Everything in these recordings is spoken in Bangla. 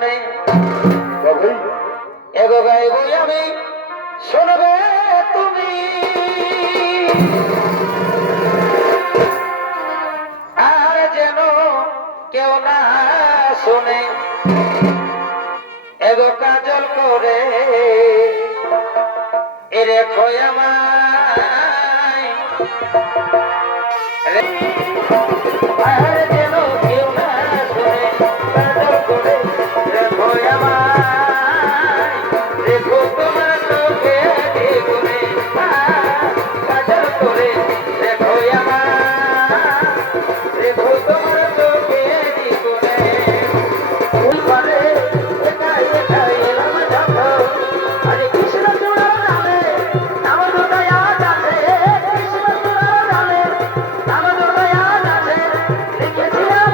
শুনে এগো গাইবই আমি শুনবে তুমি আর যেন কেউ না শুনে এগো কাজল করে রেখো আমায় আর যেন কেউ না শুনে কাজল করে রেখো আমায় রেখো তোমার চোখে করে কাজল করে রেখো আমায় রেখো তোমার চোখে করে ফুল করে একাই একাই এলাম দেখো আরে কৃষ্ণ চূড়ার নামে আমার দয়া আছে কৃষ্ণ চূড়ার নামে আমার দয়া আছে লিখেছিলাম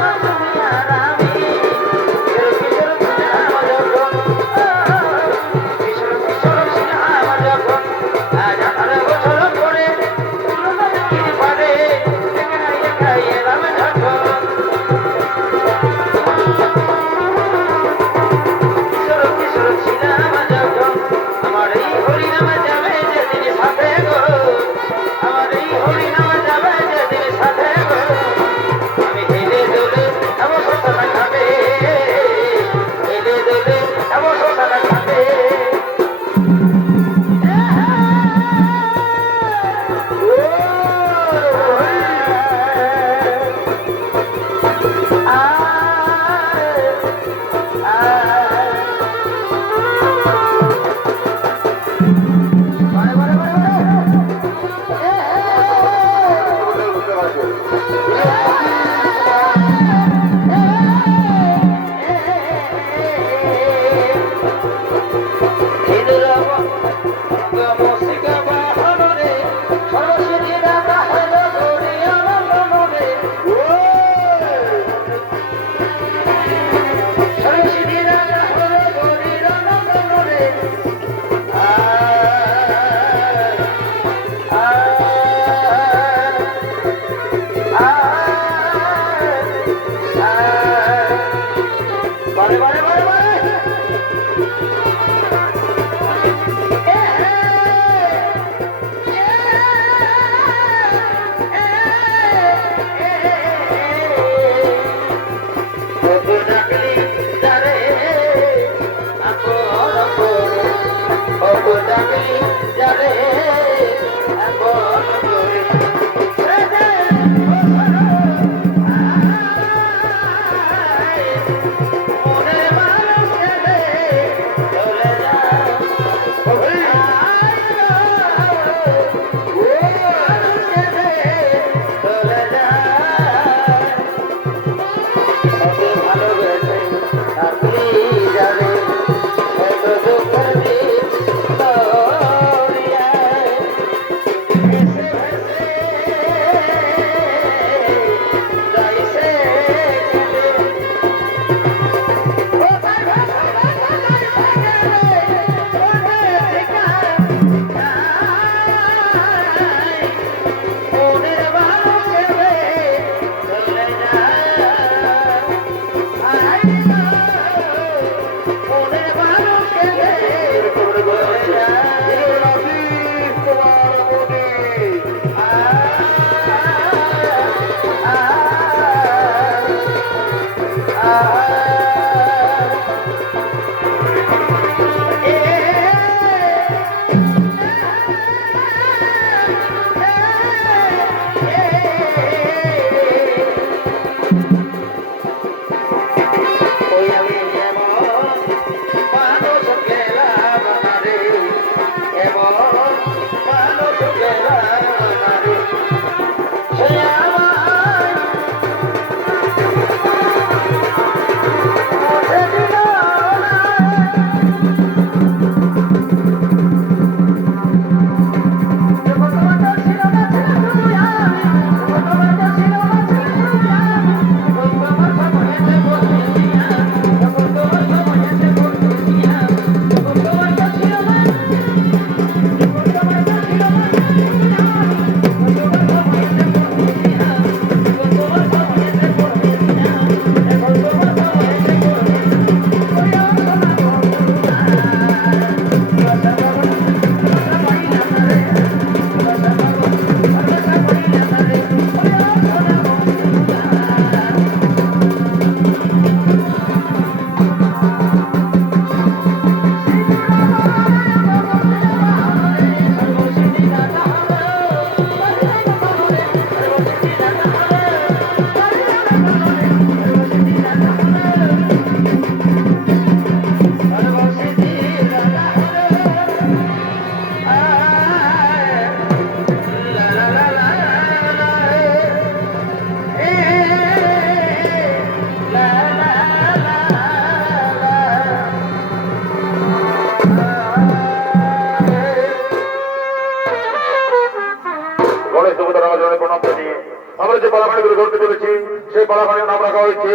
ডাকা হয়েছে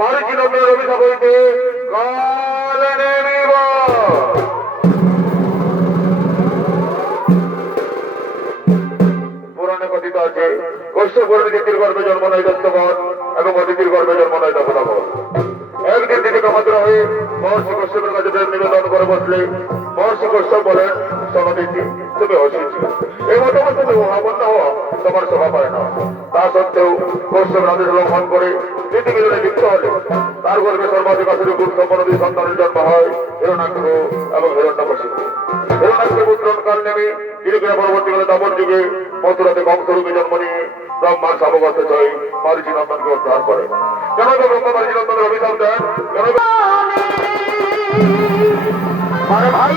মারিচি নন্দের অভিশাপ হইতে কাল নেমিব। পুরাণে কথিত আছে কশ্যপের দিতির গর্ভে জন্ম নয় দত্তবন এবং অদিতির গর্ভে জন্ম নয় দপদাবন। একদিন দিদিকে মাত্র হয়ে মহর্ষি কশ্যপের কাছে প্রেম নিবেদন করে বসলে মহর্ষি কশ্যপ বলেন, শোনো দিদি, তুমি অসুচি, এই মতামত উহাবন্ন হওয়া তোমার শোভা পায় না। তা সত্ত্বেও কশ্যপ আদেশ লঙ্ঘন করে দিদি মিলনে লিপ্ত হলে তার গর্ভে সর্বাধিক আসলে গুণ সম্পন্ন দুই সন্তানের জন্ম হয়, হিরণাক্ষ এবং হিরণ্যকশিপু। হিরণাক্ষ পুত্রন কাল নেমে দিদিকে পরবর্তীকালে দাপর যুগে মথুরাতে কংসরূপে জন্ম নিয়ে ব্রহ্মার শাবকত্বে জয় মারিচি নন্দনকে উদ্ধার করে। কেন ব্রহ্মা মারিচি নন্দনের অভিশাপ দেন? কেন আরে ভাই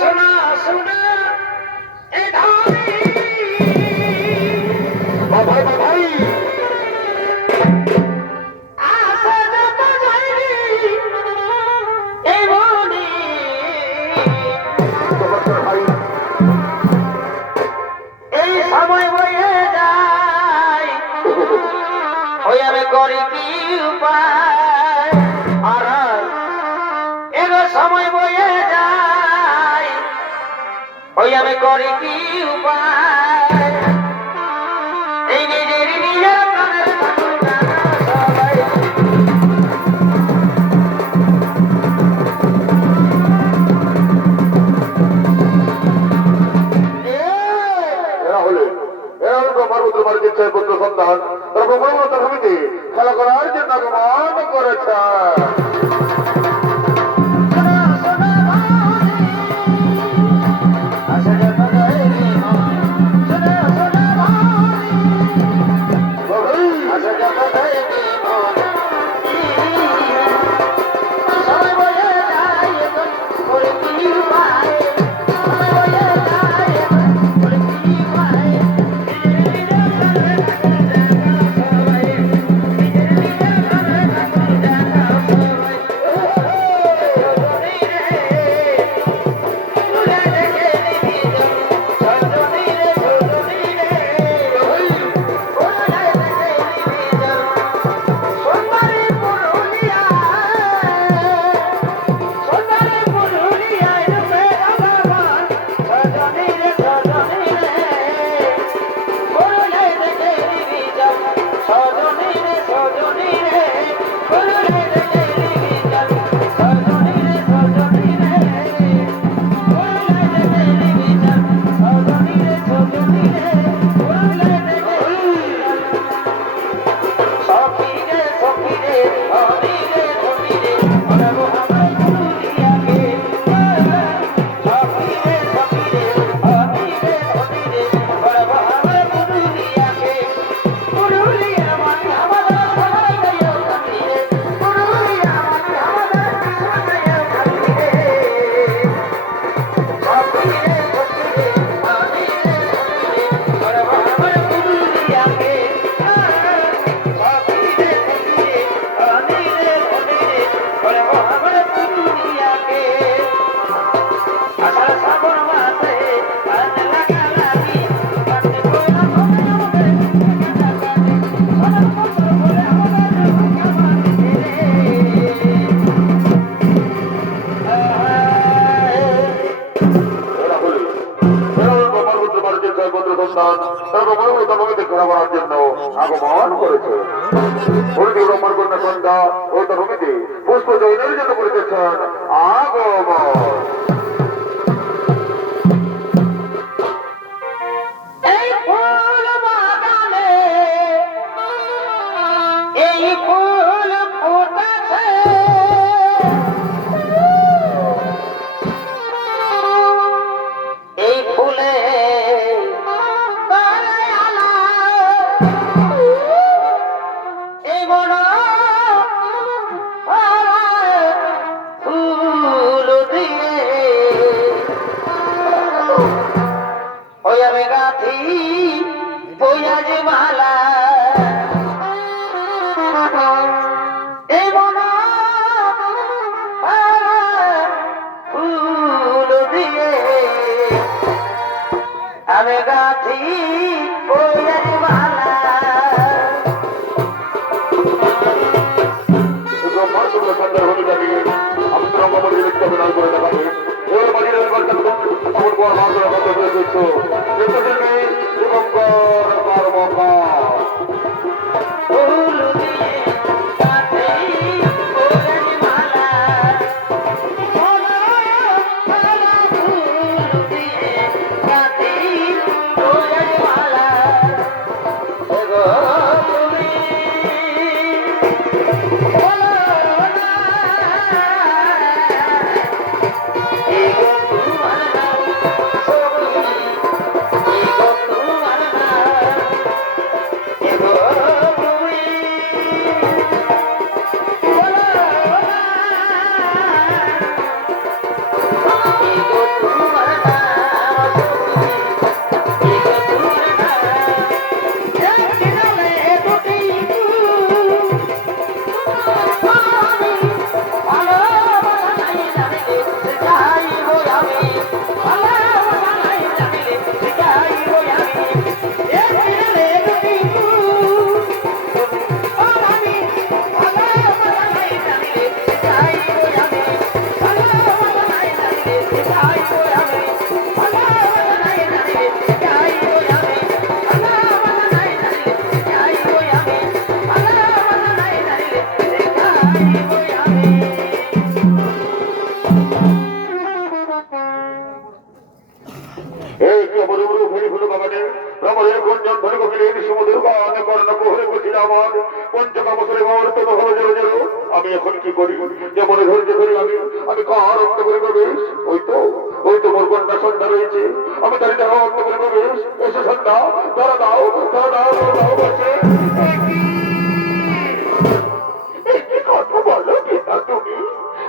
শোনা শোনা ভাই ভাই এই সময় বয়ে যায় ওই আমি করি কি উপায়, আর এর সময় বয়ে যায় ওই আমি করি কি উপায়, এই নিজের নিজের প্রাণের সবাই পুত্র সন্তান তারা ব্রহ্মতার ভূমিতে খেলা করার জন্য আগমন করেছে। আগমন করেছে ব্রহ্মার কন্যা সন্ধ্যা ওই তার ভূমিতে পুষ্প জৈনের জন্য করিতেছেন আগমন। এই মন আমি গাথি বইয়ের মালা সন্ধ্যার ভূমিকা নিয়ে আমি তো রঙ্গমঞ্চে লিখতে অভিনয় করে দেখাবে ওই বাড়ির আমার বড় মাগুরা কত করে দেখছো শুভঙ্কর কর্মকার ফুল দিয়ে গাথি বইয়ের মালা মালা মালা ফুল দিয়ে গাথি বইয়ের মালা ওগো তুমি বলো না এগো তোমার নাম সবই এগো তোমার নাম এগো তুমি বলো না এগো তোমার নাম সবই এগো তোমার নাম এক দিনে দুটি আমি ভালো বানাই জানিলে যাইব আমি ভালো বানাই জানিলে যাইব আমি এক দিনে দুটি আমি ভালো বানাই জানিলে যাইব আমি ভালো বানাই জানিলে যাইব আমি ভালো বানাই জানিলে যাইব আমি ভালো বানাই জানিলে যাইব আমি ভালো বানাই জানিলে এই যে বড় বড় ভেরি ফুল বাগানে রমণের গুঞ্জন ধরে গভীরের সমুদ্র গানে কর্ণ কোহরে বসিল আমার পঞ্চমা বছরে মর তো হলো জল জল আমি এখন কি করি যে মনে ধৈর্য ধরি আমি কার অন্ত করে প্রবেশ ওই তো মোর কন্যা সন্ধ্যা রয়েছে আমি তার দেহ অন্ত করে প্রবেশ এসে সন্ধ্যা ধরা দাও বসে কি কথা বলো পিতা তুমি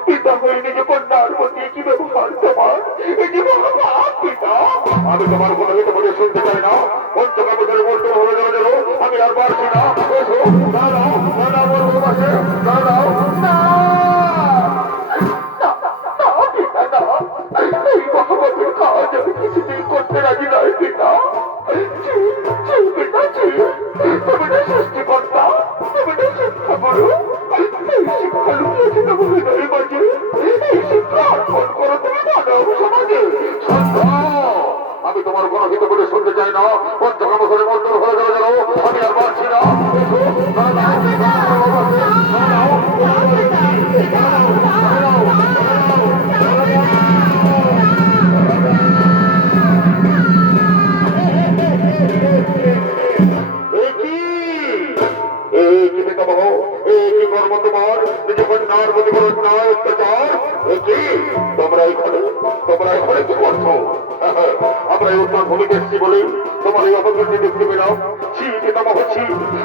পিতা হয়ে নিজে কন্যার প্রতি কি ব্যবহার তোমার এই যে ভগবান পিতা আমি তোমার কোনো হিত বলে শুনতে চাই না পঞ্চমা বছরে মরতে হলো জল জল আমি আর পারছি না এসো দাঁড়াও মোর বসে দাঁড়াও না পিতা না এই ভগবতের কাজ আমি কিছুতেই করতে রাজি নয় পিতা পিতা তুমি না সৃষ্টিকর্তা তুমি না শিক্ষা করো এই শিক্ষা লুকিয়েছে তোমার হৃদয়ের মাঝে এই শিক্ষা অর্পণ করো তুমি মানব সমাজে সন্ধ্যা আমি তোমার কোনো হিত বলে শুনতে চাই না পঞ্চমা বছরে মন্ডল হয়ে যাওয়া গেল আমি আর পারছি না আমরা এই উত্তর ভূমিকে এসেছি বলে তোমার এই অপকৃতি দেখতে পেলাম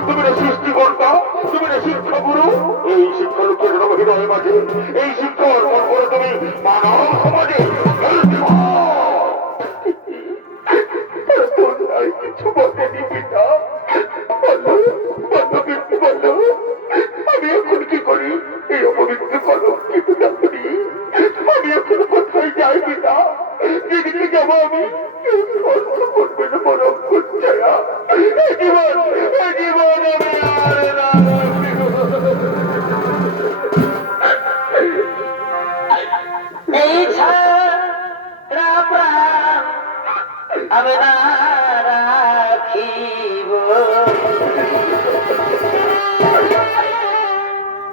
তুমি না সৃষ্টিকর্তা তুমি না শিক্ষা গুরু এই শিক্ষা লক্ষ্যের হৃদয়ের মাঝে এই শিক্ষা অর্পণ করে তুমি মানব সমাজে কিছু বলেনি পিতা আমি এখন কি করি এই অপবিত্র কলম কিন্তু ডাক্তারি আমি এখন কোথায় যাই পিতা যেদিকে যাবো আমি স্পর্শ করবে না বরং কুচ্ছায়া জীবন আমি আর না এই ছাড়া প্রাণ আমি না রাখিব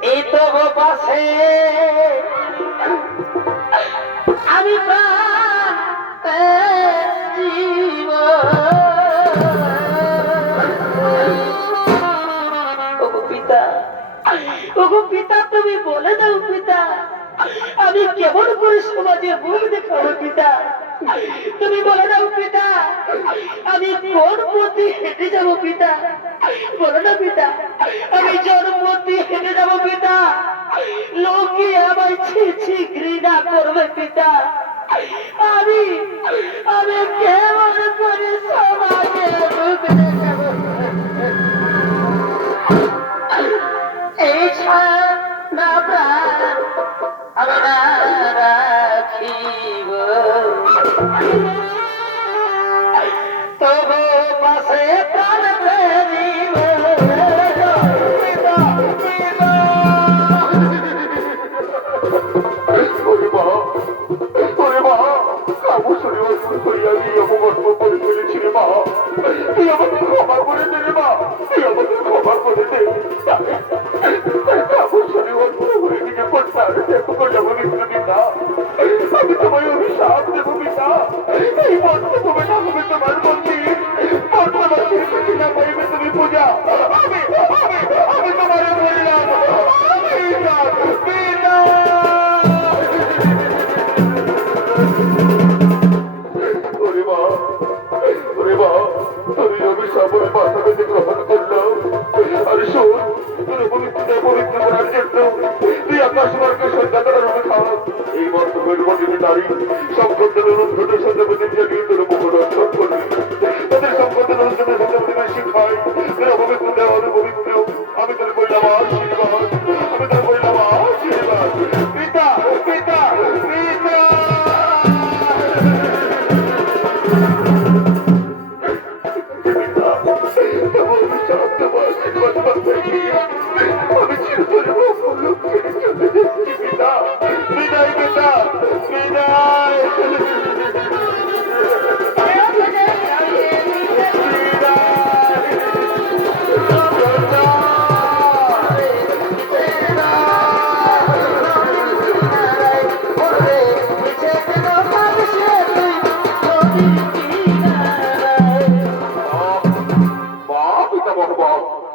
এই তো পাশে আমি প্রাণ জীব ওগো পিতা তুমি বলে দাও পিতা আমি কেমন করে সমাজে মুখ দেখাবো পিতা তুমি বলে দাও পিতা আমি কোন পথে হেঁটে যাবো পিতা বলো না পিতা আমি জন্ম দিয়ে হেঁটে যাবো পিতা লোকে আমায় ছি ঘৃণা করবে পিতা আমি কেমন করে সমাজে মুখ দেখাবো এই ছাড়া প্রাণ আমি না রাখিব তাপসরে অস্ত্র করি আমি অপকর্ম করে ফেলেছি রে মা। তুই আমাকে ক্ষমা করে দে রে মা, তুই আমাকে ক্ষমা করে দে। তাপসরে অস্ত্র করে নিজে করতে যাবো পিতা, আমি তোমায় অভিশাপ দেবো পিতা। এই মন্ত্র তুমি না হবে তোমার মন্দির, মন্ত্রবাসীর কাছে না পাইবে তুমি পূজা। আমি তোমার বললাম পিতা, পিতা। ওরে মা, ওরে মা, তুমি অভিশাপ মাথা পেতে গ্রহণ করলো। আর শোন, তোর পবিত্র পবিত্র করার জন্য তুই আকাশ মার্গে সন্ধ্যাতার রূপে খাওয়া এই মন্ত্রের মন্দিরে নারী সংকটের অনুদ্ধদের সাথে প্রতিম জানিয়ে তোর মুখ রক্ষণ করবি। তাদের সংকটের অনুদ্ধদের সাথে প্রতিমা শিখায় তোর পবিত্র দেওয়া হবে পবিত্র। আমি তোর বললাম আশীর্বাদ, আমি তোর বললাম আশীর্বাদ। পিতা, পিতা, পিতা। আমি চিরতরে অপলক ছেড়ে চলে যাচ্ছি পিতা। বিদায় পিতা, বিদায়।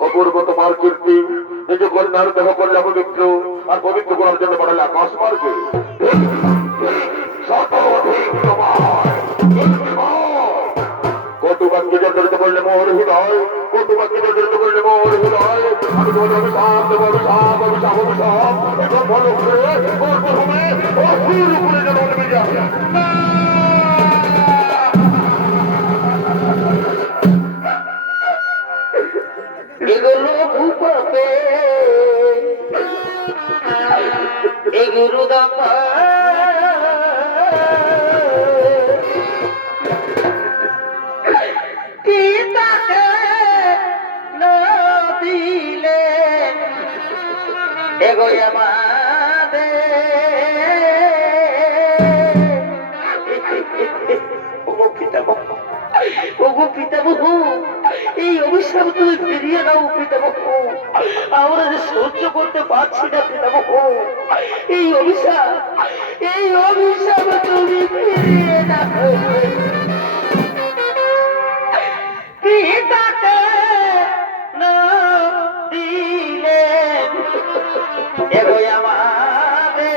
অপূর্ব তোমার কীর্তি, নিজ কন্যার দেহ করলে পবিত্র, আর পবিত্র করার জন্য বাড়ালে আকাশ মার্গে। কত বাক্যে জর্জরিত করলে মোর হৃদয়, কত বাক্যে জর্জরিত করলে মোর হৃদয়। আমি তোমার অভিশাপ দেবো, অভিশাপ, অভিশাপ, অভিশাপ। এবং বলো করে ওর প্রথমে অসুর উপরে যেন নেমে যায়। এগুলো ভূপাপে এগুলো দাপা পিতাকে নদিলে এগো আমাদের ওগো পিতামহ, ওগো পিতামহ, এই অভিশাপ তুমি ফিরিয়ে দাও পিতামহ। আমরা যে সহ্য করতে পারছি না পিতামহ, এই অভিশাপ, এই অভিশাপ তুমি ফিরিয়ে দাও। পিতাকে না দিলে এগো আমাদের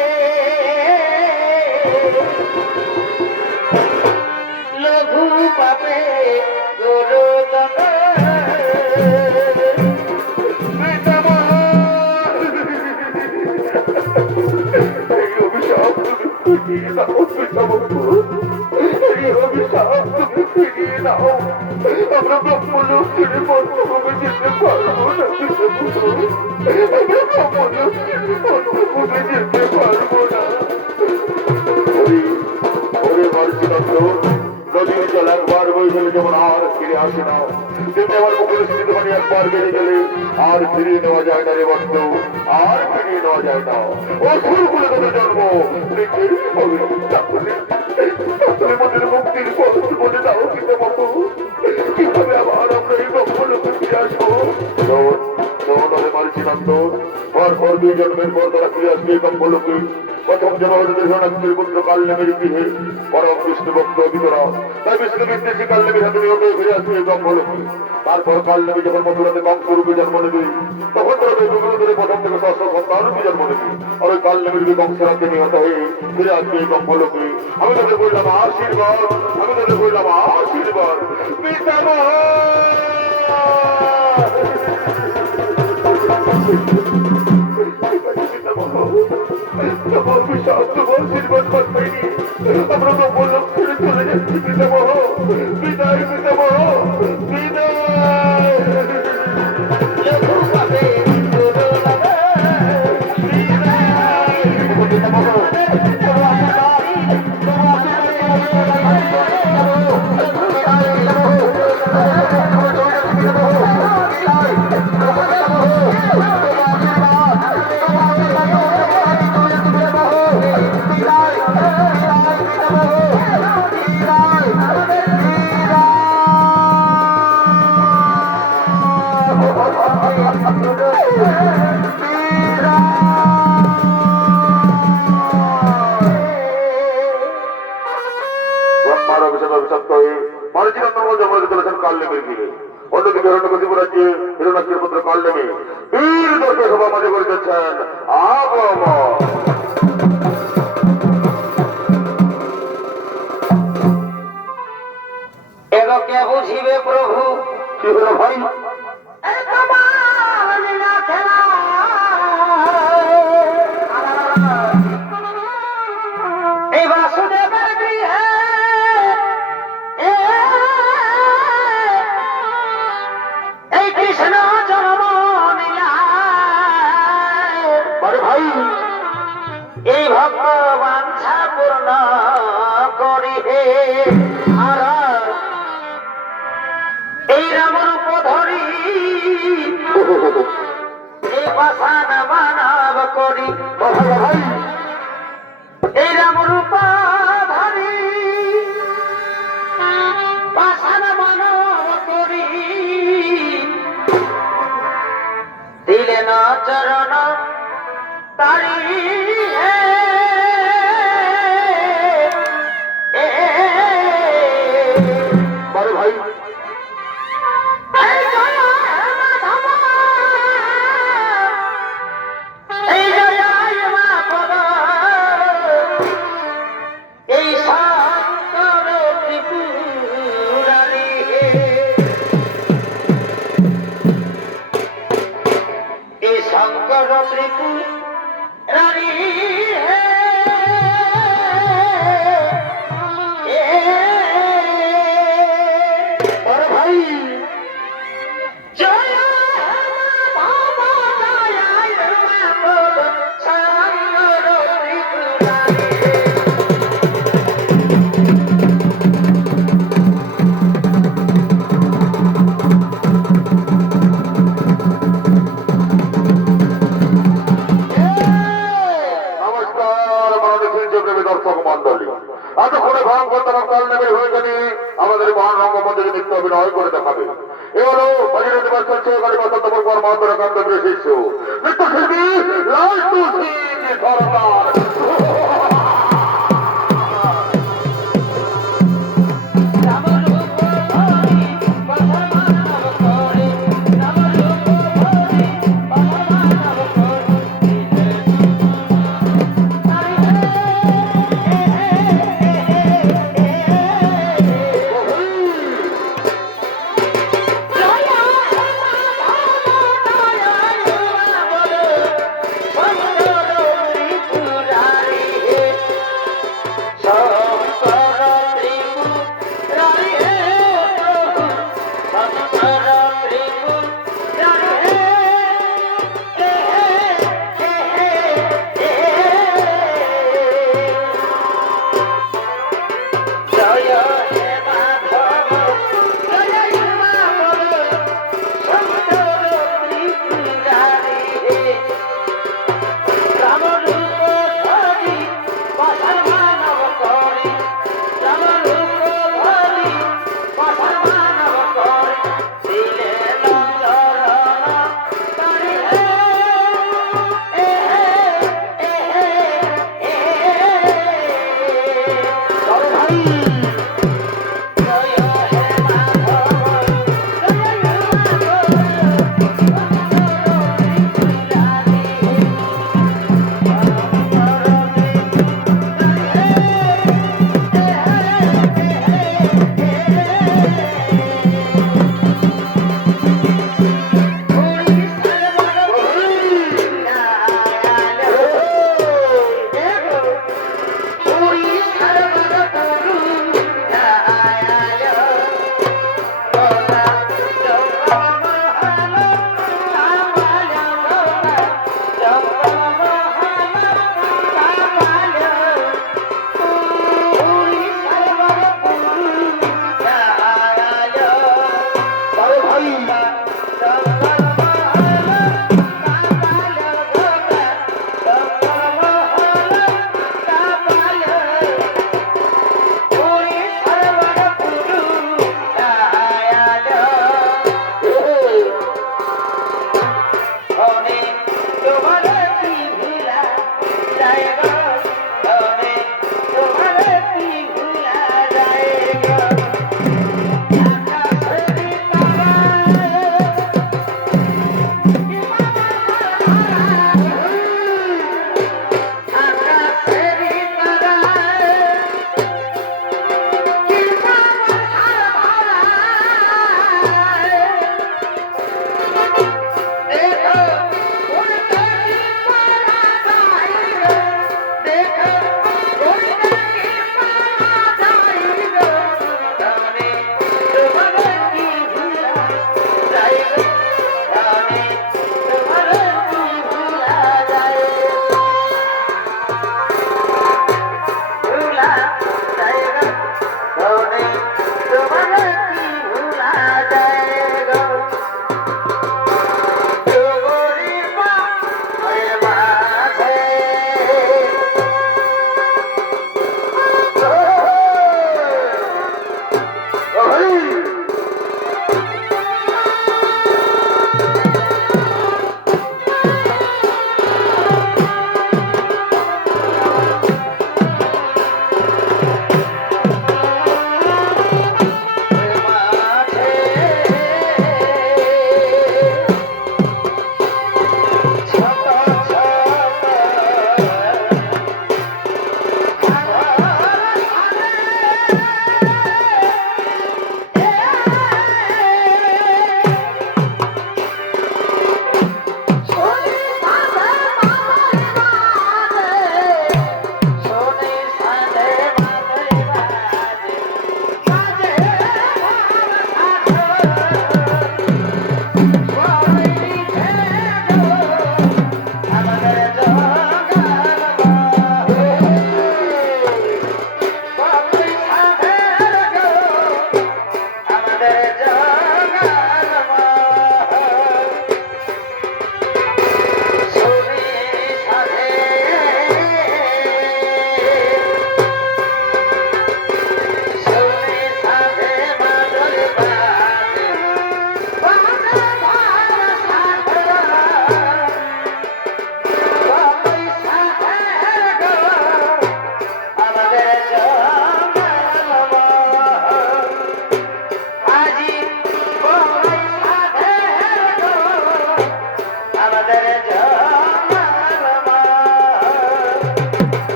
লঘু পাপে গুরু দমে। এই অভিশাপ তুমি ফিরিয়ে দাও পিতামহ, এই অভিশাপ তুমি ফিরিয়ে দাও। আমরা ব্রহ্মলোক ছেড়ে পঞ্চভূমে যেতে পারবো না পিতামহ, আমরা ব্রহ্মলোক ছেড়ে পঞ্চভূমে যেতে পারবো না। ওরে মার্জিনন্দ, নদীর জল একবার বই গেলে যেমন আর ফিরে আসে না, তেমনি আমার মুখের স্থিতি মানে একবার বেড়ে গেলে আর ফিরিয়ে নেওয়া যায় না রে বন্ধু, আর ফিরিয়ে নেওয়া যায় না। ও শুরু করে তোদের জন্ম রেখে হবে, তাহলে মনের মুক্তির পথ বলে দাও পিতামহ, কিভাবে আবার আমরা এই ব্রহ্মলোকে ফিরে আসবো? মার্জিনন্দ, পরপর 2 জন্মের পর তারা ফিরে আসবে এই ব্রহ্মলোকে। প্রথম জন্ম হতে হিরণাক্ষের পুত্র কালনেমির গৃহে পরম বিষ্ণু ভক্ত বিতরা, তাই বিষ্ণু বিদ্বেষী কালনেমির হাতে নিহত ফিরে আসবে এই ব্রহ্মলোকে। তারপর কালনেমি যখন মথুরাতে বংশরূপে জন্ম নেবে, তখন তারা ধরে প্রথম থেকে 6 সন্তানরূপে জন্ম নেবে। আর ওই কালনেমির বংশের হাতে নিহত হয়ে ফিরে আসবে এই ব্রহ্মলোকে। আমি তাদের বললাম আশীর্বাদ, আমি তাদের বললাম আশীর্বাদ। পিতামহ, আমরা ব্রহ্মলোক ছেড়ে চলে যাচ্ছি পিতামহ, বিদায় পিতামহ, বিদায়। লঘু পাপে গুরু দমে। মানব হিসেবে অভিশপ্ত হয়ে মারিচিরন্দন জন্মে চলেছেন কালনেমের গিরে। অন্যদিকে হিরণ্যকশিপু রাজ্যে হিরণ্যাক্ষের পুত্র কালনেমে বীর দর্শে সভা মাঝে করিতেছেন আগমন। এলোকে বুঝিবে প্রভু কি হলো ভাই? এই তোমার লীলা খেলা। এই বাসুদেবের গৃহে এই কৃষ্ণ জন্ম নিলা। আরে ভাই, এই ভক্ত বাঞ্ছা পূর্ণ করি হে আর এই রামরূপ ধরি এই পাষাণ মানব করি। ভাই এই রামরূপ ধরি পাষাণ মানব করি দিলে না চরণ তারি হে আরে ভাই, এই জয় মাধব, এই জয় মাধব, এই শঙ্কর ত্রিপুরারি হে, এই শঙ্কর ত্রিপুরারি হে। আরে ভাই, জয় মাধব, জয় মাধব, শঙ্কর ত্রিপুরারি হে। নমস্কার মাননীয় শিল্পপ্রেমী দর্শক মন্ডলী। এতক্ষণে ভয়ঙ্কর তারা কালনেমের ভূমিকা নিয়ে আমাদের মহান রঙ্গমঞ্চে নৃত্য অভিনয় করে দেখাবে। এ হলো বাজিরাট নিবাসের সহকারী মাতাত্মক মহান্তর কান্তবীর শিষ্য নৃত্যশিল্পী লালটু সিং সরকার। ত্রিপুরারি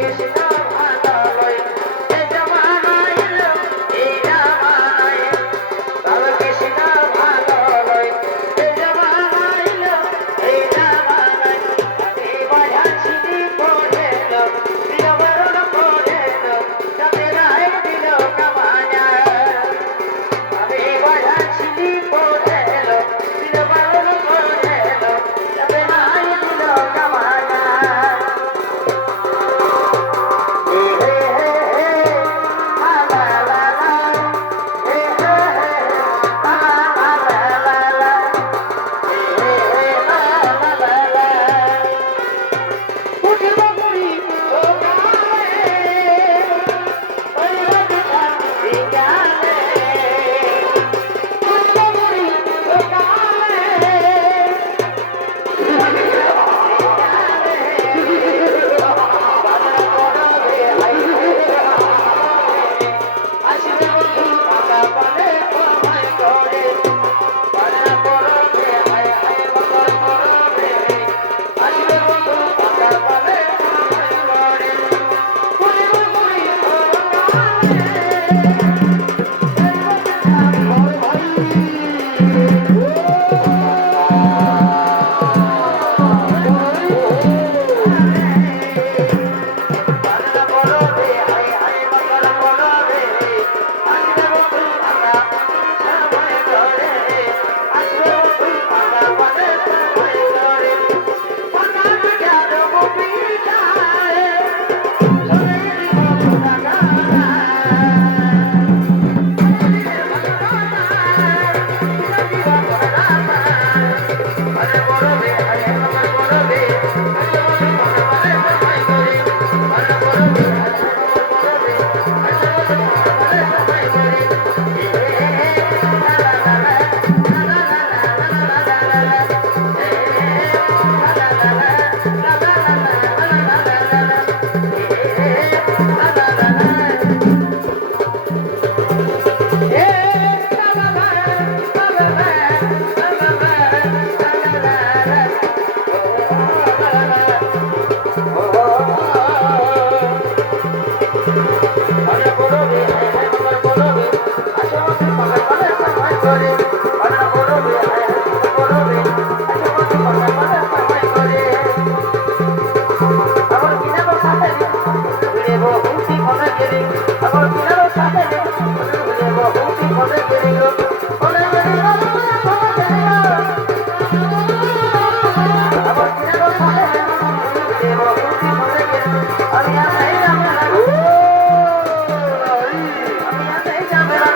Krishna বহুতি মনে গেলি আমার কিনারো সাথে বহুতি মনে গেলি মনে গেলি আমার কিনারো সাথে বহুতি মনে গেলি আমি আর নাই যাবে না আমি আর নাই যাবে না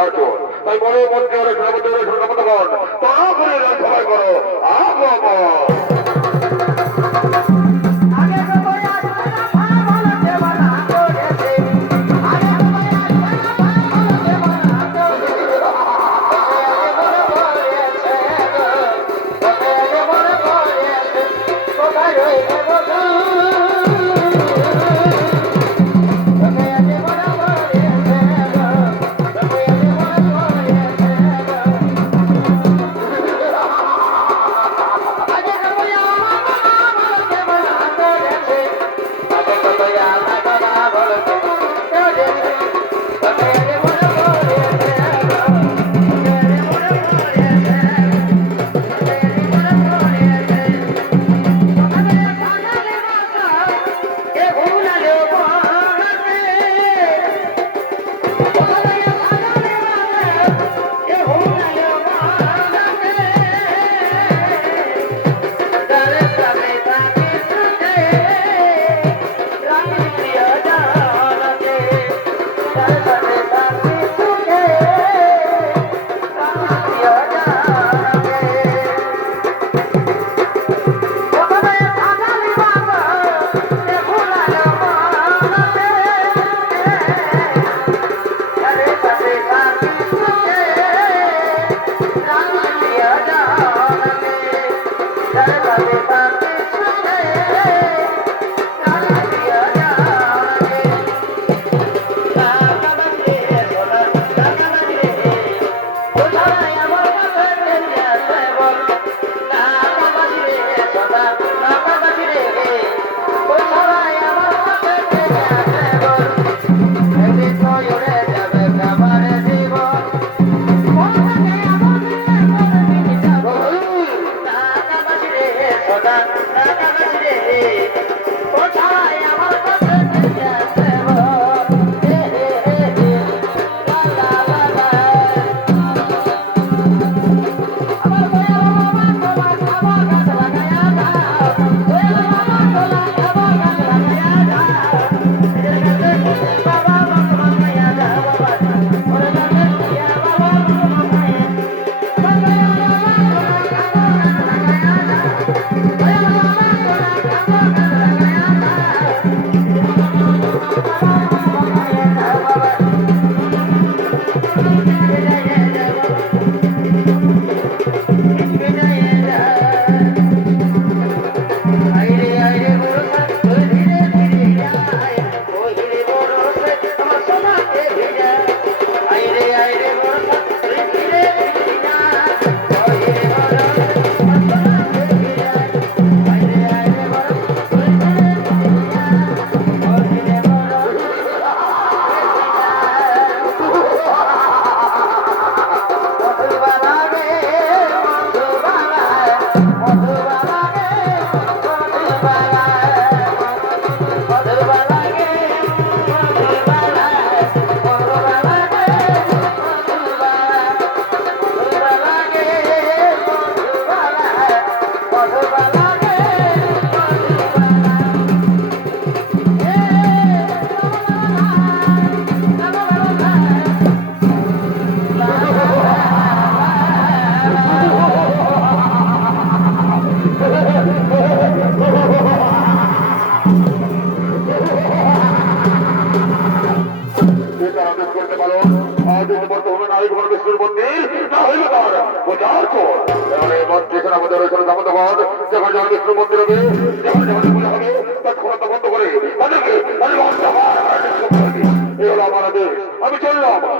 প্রচার চোর। তাই বড় মন্ত্রী ওরা সেনাপতি ওরা সেনাপতিগণ তারা করে সবাই করো আগমন।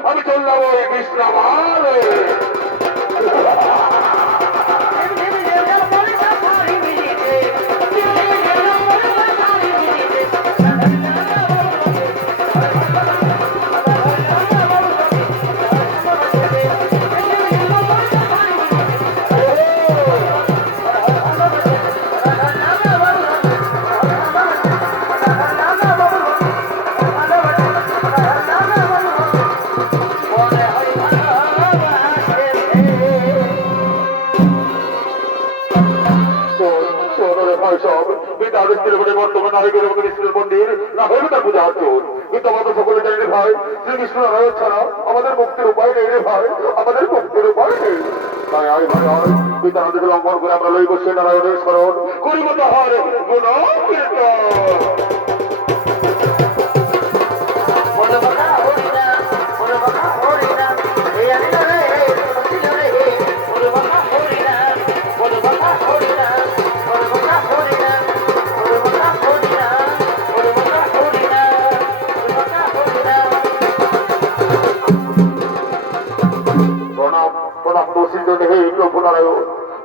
আমি চললাম ওই বিশ্রামালয়ে। স্ত্রী বলে বর্তমান নারীদের মতো স্ত্রীর মন্দির না হইলে তার পূজা অর্জন কিন্তু আমাদের সকলে জানি রে ভাই শ্রীকৃষ্ণ নারায়ণ ছাড়া আমাদের মুক্তির উপায় নেই রে ভাই আমাদের মুক্তির উপায় নেই তাই আয় ভাই আয় পিতা নদীকে লঙ্ঘন করে আমরা লইব সে নারায়ণের স্মরণ করিব তাহার গুণ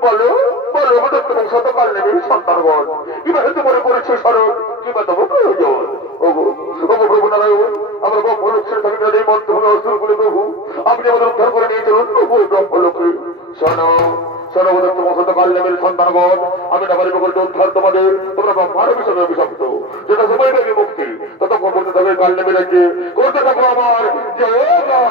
বলো বলো আমাদের তোমার শত পারলেন সন্তানগণ কিবা হতে পারে করেছে স্মরণ কিবা তবু প্রয়োজন ওগো ওগো প্রভু নারায়ণ আমরা ব্রহ্মলোকের থাকি এই মন্ত্রগুলো অসুর করে প্রভু আপনি আমাদের উদ্ধার করে নিয়ে চলুন প্রভু ব্রহ্মলোকে শোনো শোনো আমাদের তোমার শত পারলেন সন্তানগণ আমি না পারিব করতে উদ্ধার তোমাদের তোমরা ব্রহ্মার বিষয়ে অভিশপ্ত যেটা সময় দেবে মুক্তি ততক্ষণ করতে থাকবে কাল নেমে রেখে করতে থাকো আমার যোগা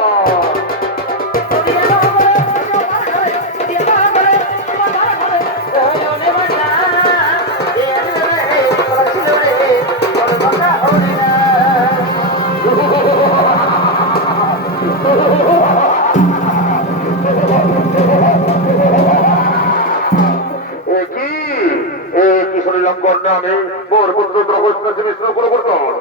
লঙ্কন নামে মোর পুত্র বিষ্ণু পরিবর্তন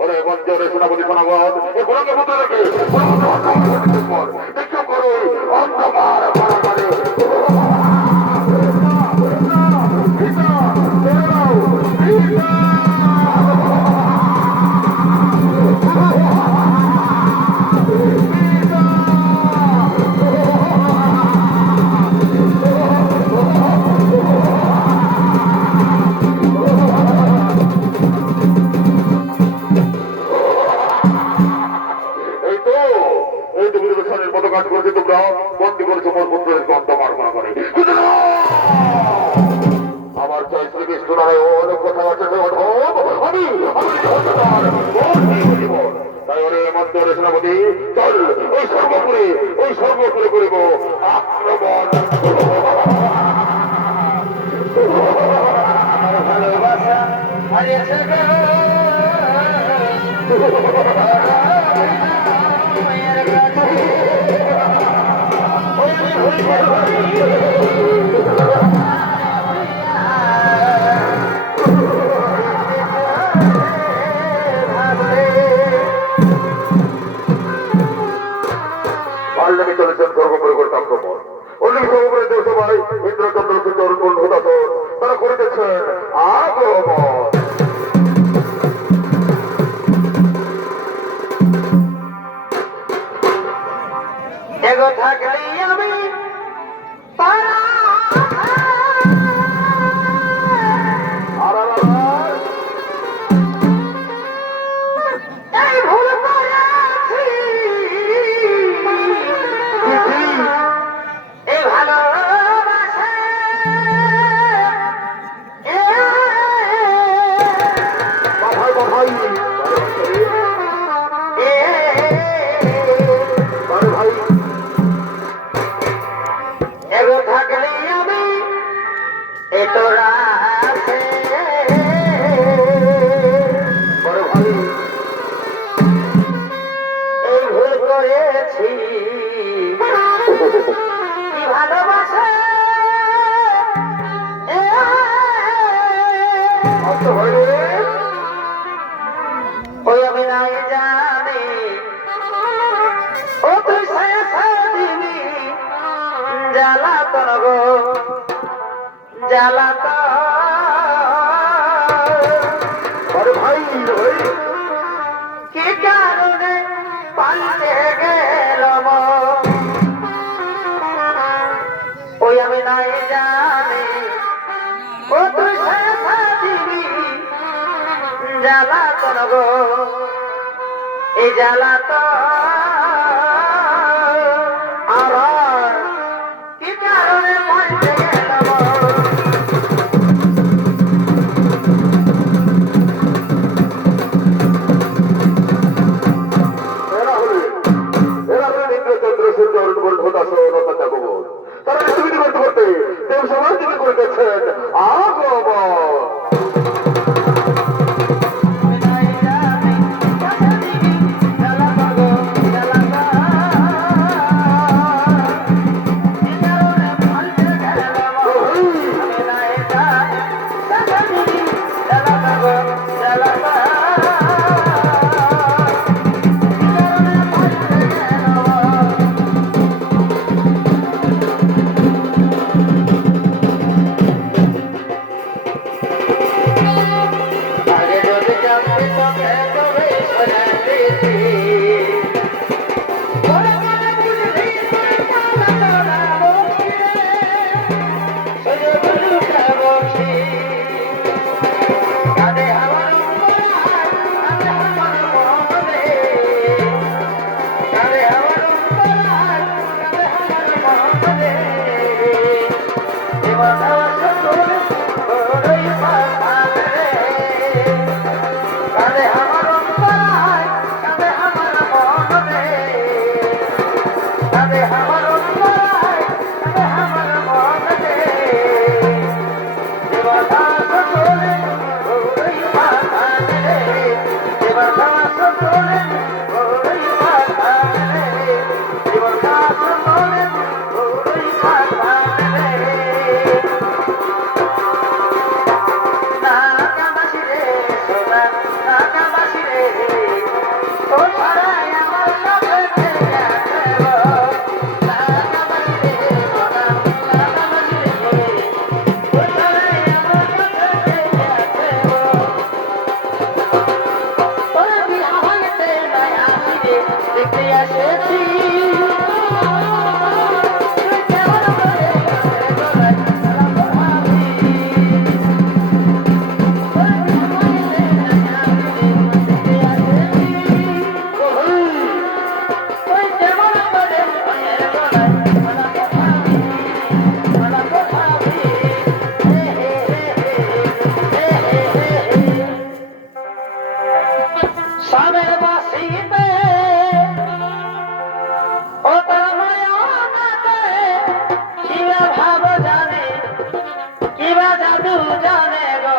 ওরে বঞ্চরে সোনাপতি সোনাগত এ গুণকে পুত্র রেখে দেখো করো অন্ধকার পরামারে বন্দী করেছে মোর পুত্রের গন্ধ মার্গনা করে আমার চাই শ্রীকৃষ্ণ নারায়ণ কথা আছে আমি তাই ওরে মন্ত্রে সেনাপতি চল ওই সর্বপুরে করিব আক্রমণ ভালোবাসা পাল্লামি চলেছেন স্বর্গপুরে করতে আক্রমণ অনেক সর্বপুরে দেশ সবাই ইন্দ্রচন্দ্র সুন্দর হতাশন তারা করিতেছেন আক্রমণ এগো থাকলে আমি পারা এই ভুল করেছি এই ভালোবাসা এগো থাকলে আমি তোরা এই ভুল করেছি ভালোবাসা ওই আমি নাই জানি ও তুই দিবি জ্বালাতন গো জ্বালাতন ভাই কি কারণে পাল্টে গেল ওই আমি নাই জানি ও তুই দিবি জ্বালাতন গো এই জ্বালাতন আর কি কারণে পাল্টে গেল তারা করতে দেব সমাজ থেকে করে দেখছেন আমার অন্তরায় তবে আমার মন রে দেবদাস তোলে ওই পাখান রে দেবদাস তোলে ওই পাখান রে দেবদাস তোলে ওই পাখান রে নাগাবাসি রে সোনা নাগাবাসি রে ও ছাড়াই আমার কাছে সামের বাসিতে ও তার মায়ানাতে কিবা ভাব জানে কিবা জাদু জানে গো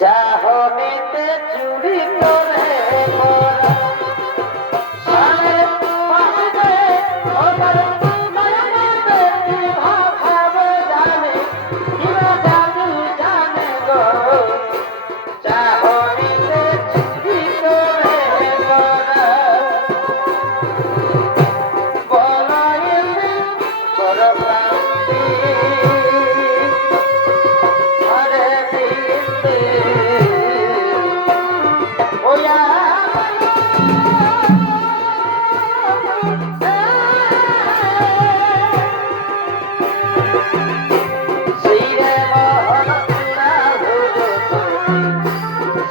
চাহনিতে চুরি করে মোরা সামের বাসিতে ও তার মায়ানাতে কিবা ভাব জানে কিবা জাদু জানে গো চাহনিতে চুরি করে মোরা বলাইলে পরপ্রান্তি আরে দিতে ওয়া শ্রীরে মোহন পুরা হলো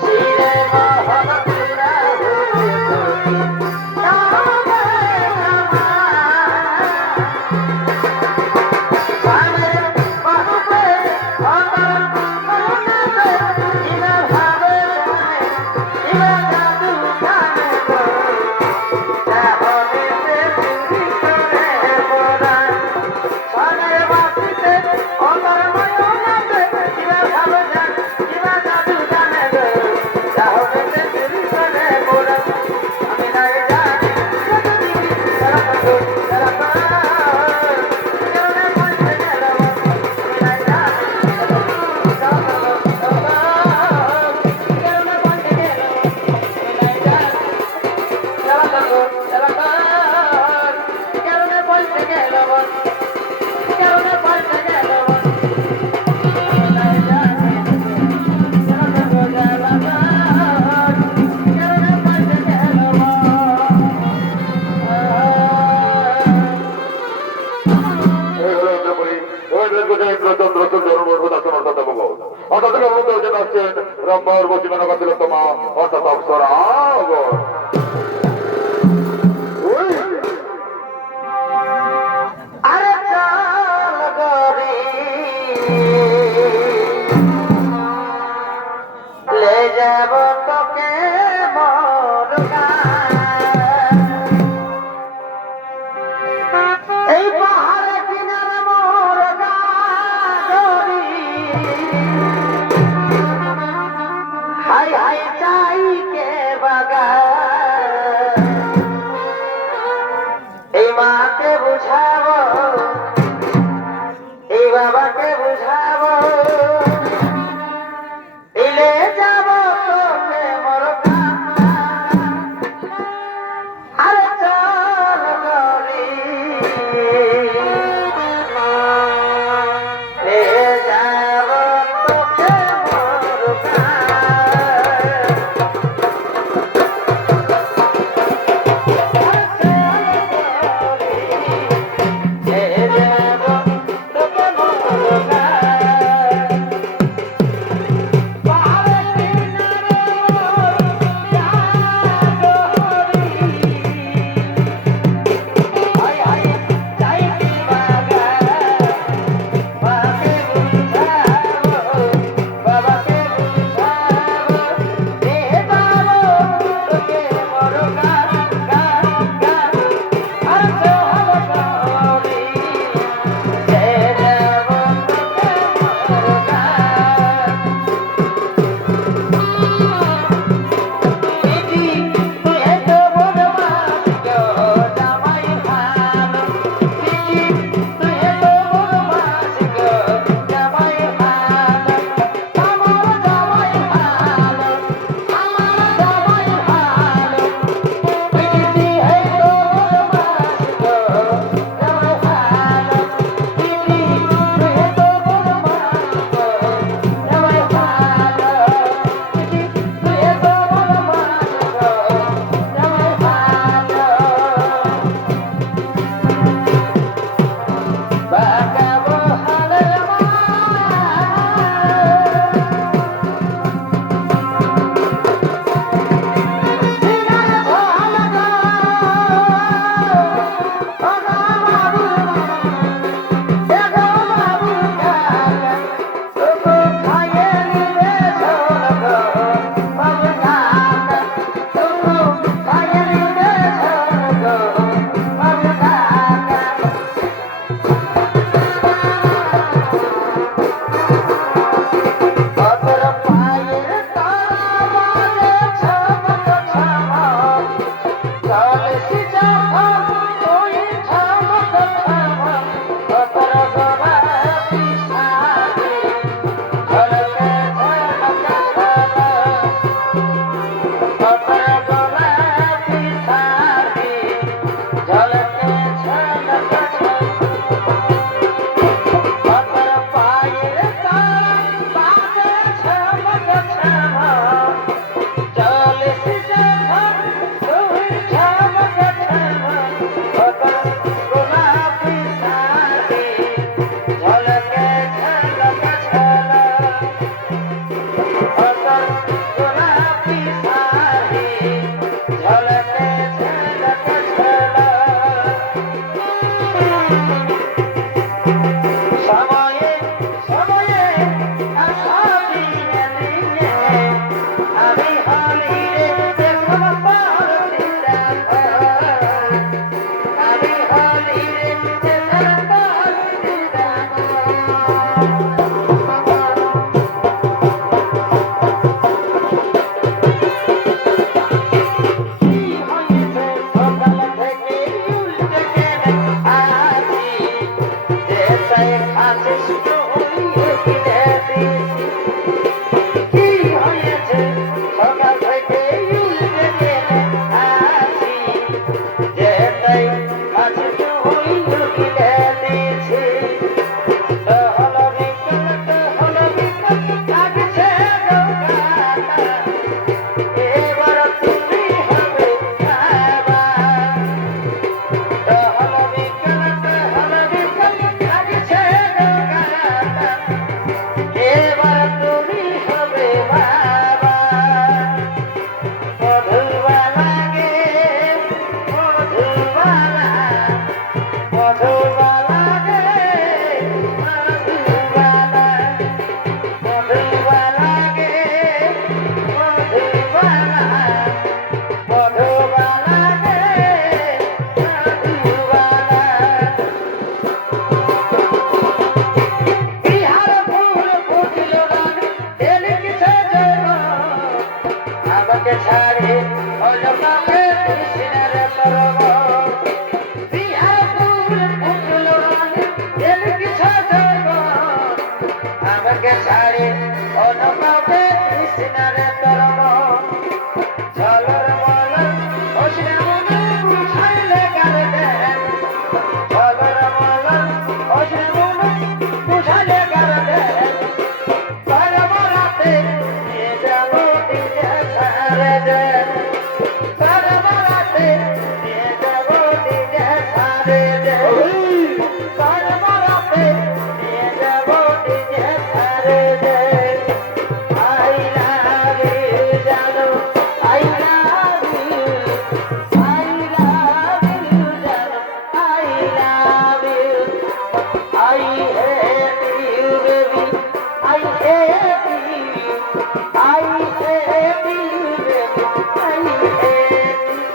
শ্রীরে মোহন পুরা হলো রম্বর বসিমানা কাছিল তোমা অর্থাৎ অপসরা আরে চাল গরি লে যাব তোকে মোর এই পাহাড়ে কিনারে মোর গরি হাই হাই চাই কে বাগা এই মাকে বুঝাবো এই বাবাকে বুঝাবো এলে যাব তোকে মোর আরে চল গরি লে যাব তোকে মোর হে ছাড়ে দে তোর মরাতে নিয়ে যাব নিজে ছাড়ে দে I love you জানো I love you I love you জানো I love you I hate you baby I hate you I hate you baby I hate you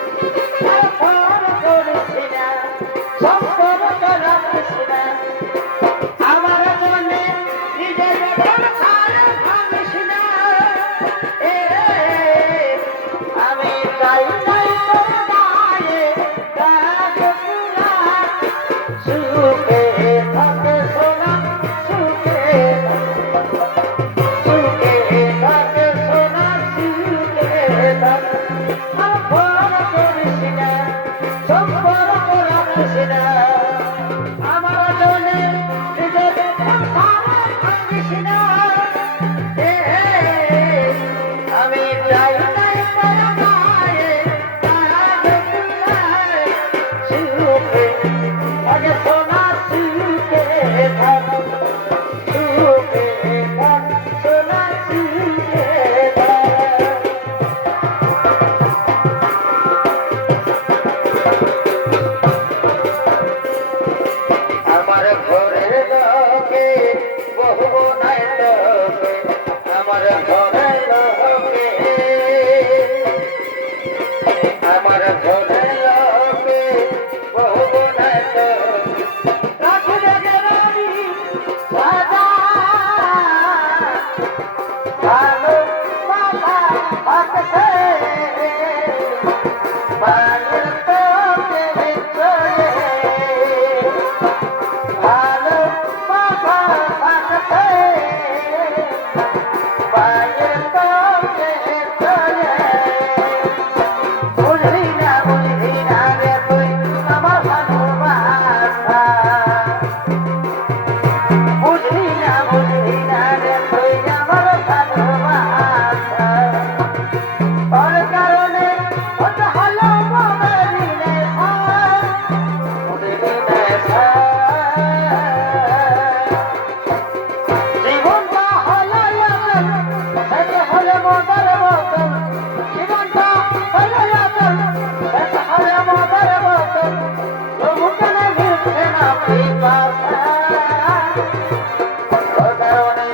সম্পর্ক করিস না সম্পর্ক রাখিস না আমার মনে নিজের সংসারে ভাবিস না এ আমি চাই চাই তোর গায়ে গায়ে পুরা সুখে থাকে সোনা সুখে সুখে থাকে সোনা সুখে থাকে সম্পর্ক করিস না সম্পর্ক রাখিস না আমার জন্য নিজের সংসারে ভাবিস না এ আমি চাই চাই তোর গায়ে গায়ে পুরা সুখে থাকে সোনা সুখে থাকে সুখে থাকে সোনা সুখে থাকে আমার ঘরের লোকে বহু নাই লোকে আমার ঘরের লোকে আমার ঘরের লোকে বহু নাই লোকে রাখবে গেরানি সাদা ভালো বাবা থাকছে বাড়ির তোকে চলে ভালো বাবা থাকতে বাইরে তোকে চলে বুঝলি না রে তুই আমার ভালোবাসা বুঝলি না রে তুই আমার ভালোবাসা তোর কারণে হতে হলো মনে জীবনটা হলো সেটা হলে মজার মতন জীবনটা হলো সেটা হলে মজার মতন তবু কেন মিলছে না পিপাসা ওর কারণে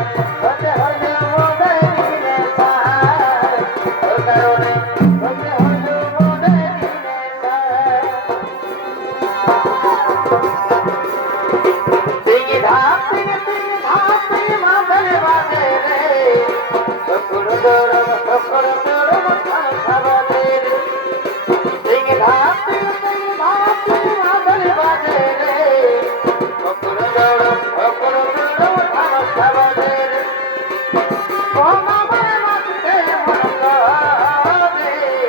হতে হলে মজার দিনে সার ওর কারণে হতে হলে মজার দিনে সার তিন ধাপ মাথায় বাজে রে শকুর দরম মাথা বাজে রে তিন ধাপ মাথায় বাজে রে শকুর দরম মাথা বাজে রে ও মামার মাঝে মন করে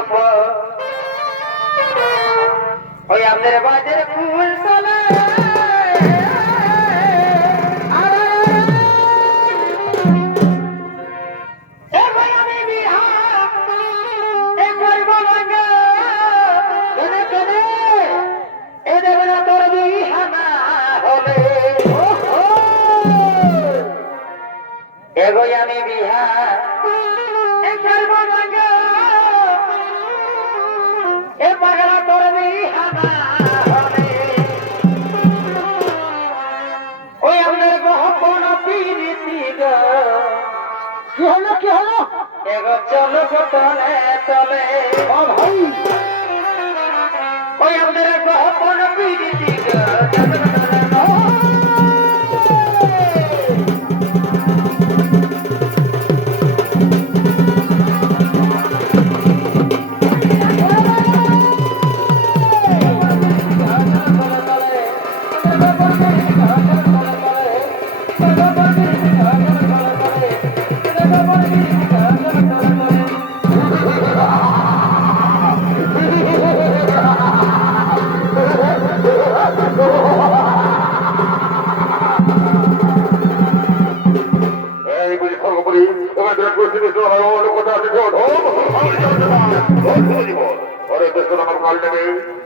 থাকবো ওই আমাদের বাজের ফুল তলে এগোই আমি বিহার এ পাগলা তোর বিহানা ওই আমাদের গহন পিরিতি গো কি হলো এগো চলো গো তলে তলে ও ভাই ওই আমাদের গহন পিরিতি গো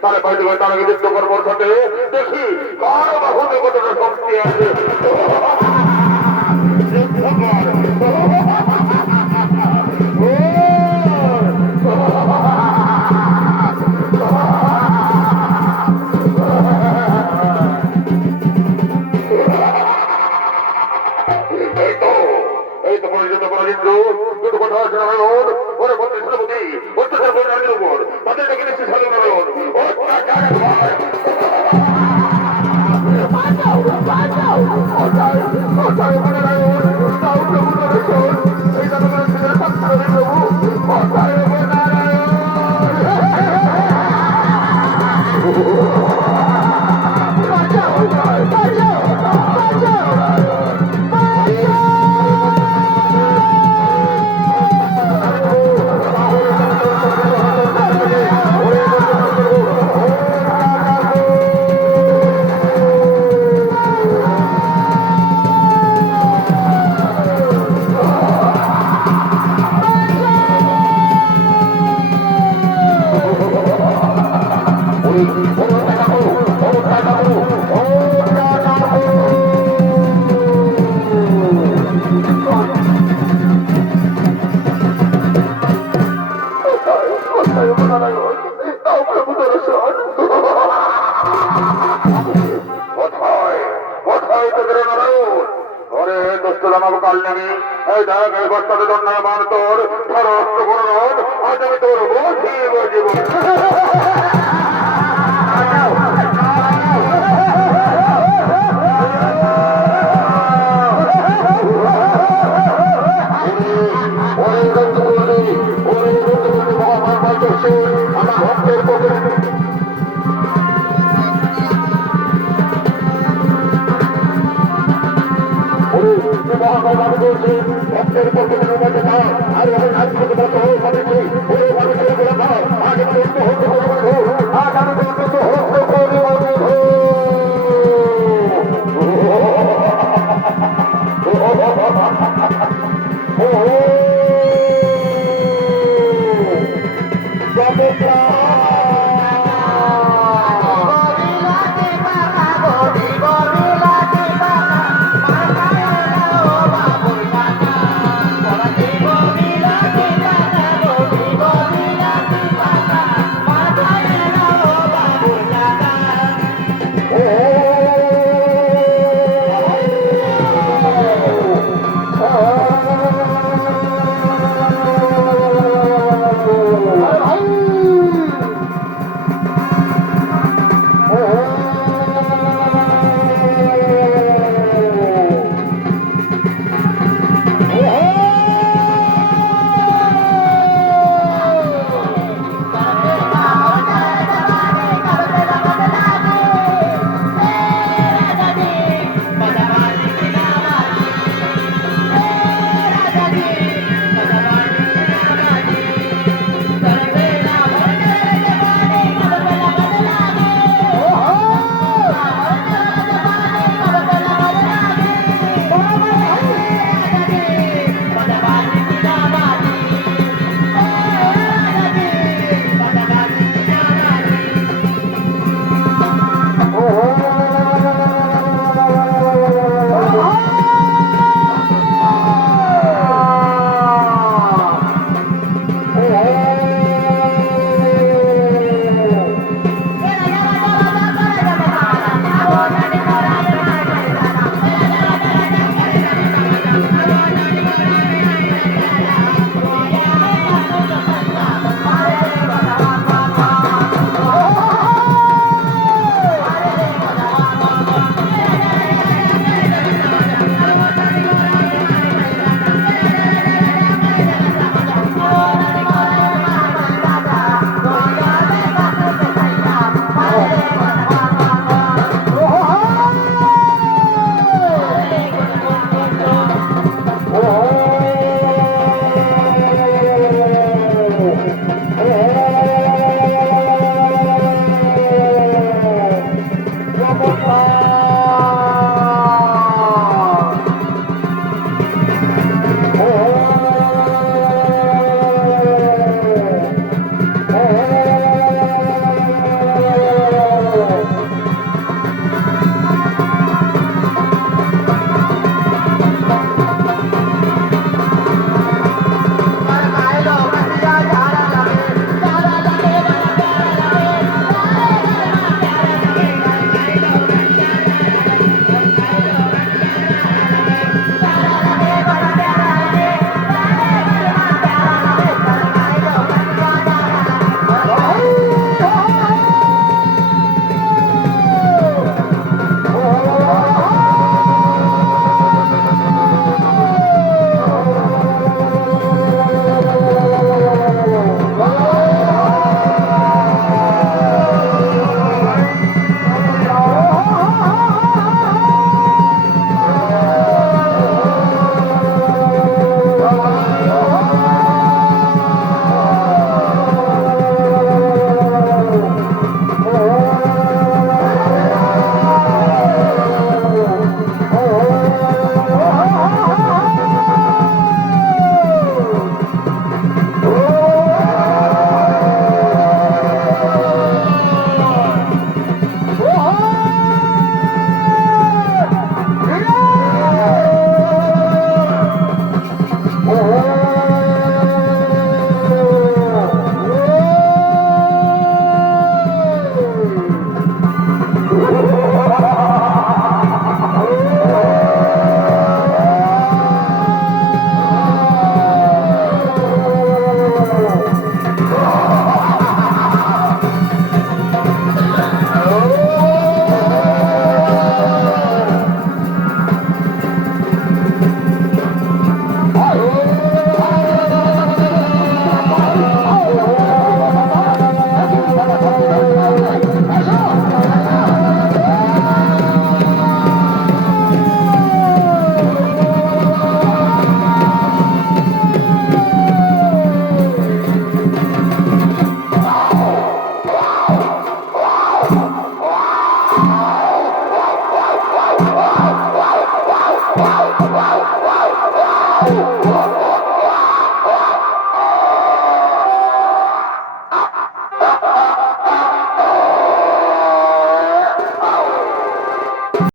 তারা পাইতে পারে তারা যুদ্ধ করবো সাথে দেখি কারো বাহুতে কতটা শক্তি আছে এই তো পরিচিত পরাজিত দুটো কথা আছে নারায়ণ ওরে বন্ধু সেনাপতি অত্যাচার করে নারীর উপর তাদের দেখে নিচ্ছে সাধু নারায়ণ আর